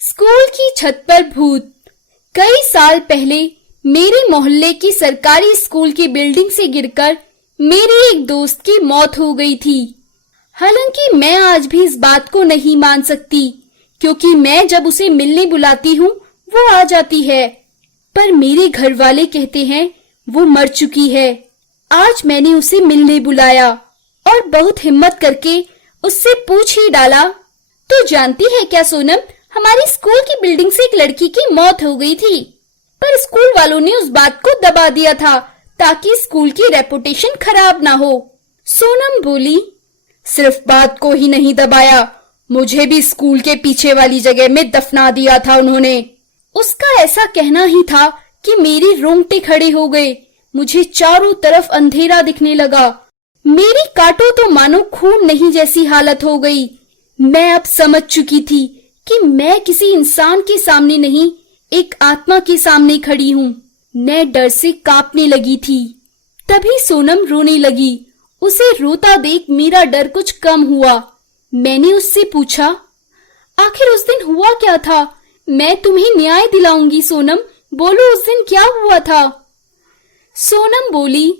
School की छत पर भूत। कई साल पहले मेरे मोहल्ले की सरकारी स्कूल की बिल्डिंग से गिरकर मेरे एक दोस्त की मौत हो गई थी। हालांकि मैं आज भी इस बात को नहीं मान सकती, क्योंकि मैं जब उसे मिलने बुलाती हूँ वो आ जाती है, पर मेरे घर वाले कहते हैं वो मर चुकी है। आज मैंने उसे मिलने बुलाया और बहुत हिम्मत करके उससे पूछ ही डाला, तो जानती है क्या सोनम, हमारी स्कूल की बिल्डिंग से एक लड़की की मौत हो गई थी, पर स्कूल वालों ने उस बात को दबा दिया था ताकि स्कूल की रेपुटेशन खराब ना हो। सोनम बोली, सिर्फ बात को ही नहीं दबाया, मुझे भी स्कूल के पीछे वाली जगह में दफना दिया था उन्होंने। उसका ऐसा कहना ही था कि मेरे रोंगटे खड़े हो गए। मुझे चारों तरफ अंधेरा दिखने लगा। मेरी काटो तो मानो खून नहीं जैसी हालत हो गई। मैं अब समझ चुकी थी कि मैं किसी इंसान के सामने नहीं, एक आत्मा के सामने खड़ी हूँ। मैं डर से कांपने लगी थी। तभी सोनम रोने लगी। उसे रोता देख मेरा डर कुछ कम हुआ। मैंने उससे पूछा, आखिर उस दिन हुआ क्या था? मैं तुम्हें न्याय दिलाऊंगी सोनम, बोलो उस दिन क्या हुआ था? सोनम बोली,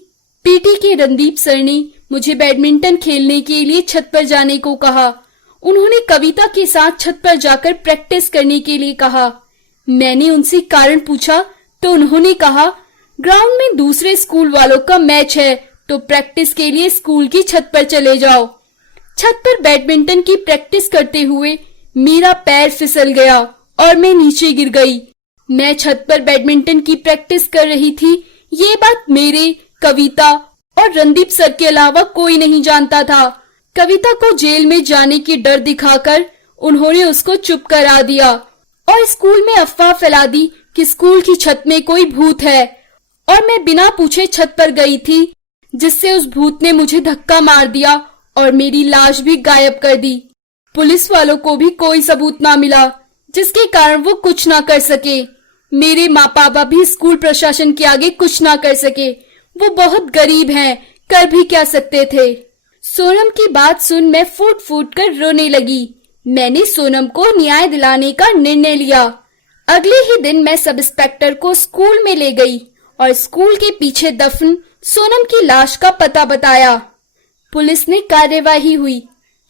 पीटी के रणदीप सर ने मुझे बैडमिंटन खेलने के लिए छत पर जाने को कहा। उन्होंने कविता के साथ छत पर जाकर प्रैक्टिस करने के लिए कहा। मैंने उनसे कारण पूछा तो उन्होंने कहा, ग्राउंड में दूसरे स्कूल वालों का मैच है तो प्रैक्टिस के लिए स्कूल की छत पर चले जाओ। छत पर बैडमिंटन की प्रैक्टिस करते हुए मेरा पैर फिसल गया और मैं नीचे गिर गई। मैं छत पर बैडमिंटन की प्रैक्टिस कर रही थी, ये बात मेरे, कविता और रणदीप सर के अलावा कोई नहीं जानता था। कविता को जेल में जाने की डर दिखाकर उन्होंने उसको चुप करा दिया और स्कूल में अफवाह फैला दी कि स्कूल की छत में कोई भूत है, और मैं बिना पूछे छत पर गई थी, जिससे उस भूत ने मुझे धक्का मार दिया और मेरी लाश भी गायब कर दी। पुलिस वालों को भी कोई सबूत ना मिला, जिसके कारण वो कुछ ना कर सके। मेरे माँ पापा भी स्कूल प्रशासन के आगे कुछ ना कर सके। वो बहुत गरीब हैं, कर भी क्या सकते थे। सोनम की बात सुन मैं फूट फूट कर रोने लगी। मैंने सोनम को न्याय दिलाने का निर्णय लिया। अगले ही दिन मैं सब इंस्पेक्टर को स्कूल में ले गई और स्कूल के पीछे दफन सोनम की लाश का पता बताया। पुलिस ने कार्यवाही हुई।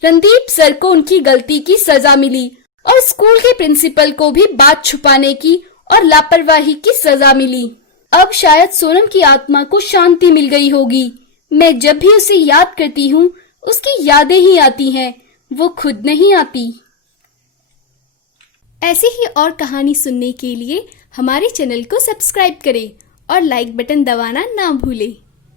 रणदीप सर को उनकी गलती की सजा मिली और स्कूल के प्रिंसिपल को भी बात छुपाने की और लापरवाही की सजा मिली। अब शायद सोनम की आत्मा को शांति मिल गई होगी। मैं जब भी उसे याद करती हूँ, उसकी यादें ही आती हैं, वो खुद नहीं आती। ऐसी ही और कहानी सुनने के लिए हमारे चैनल को सब्सक्राइब करें और लाइक बटन दबाना ना भूलें।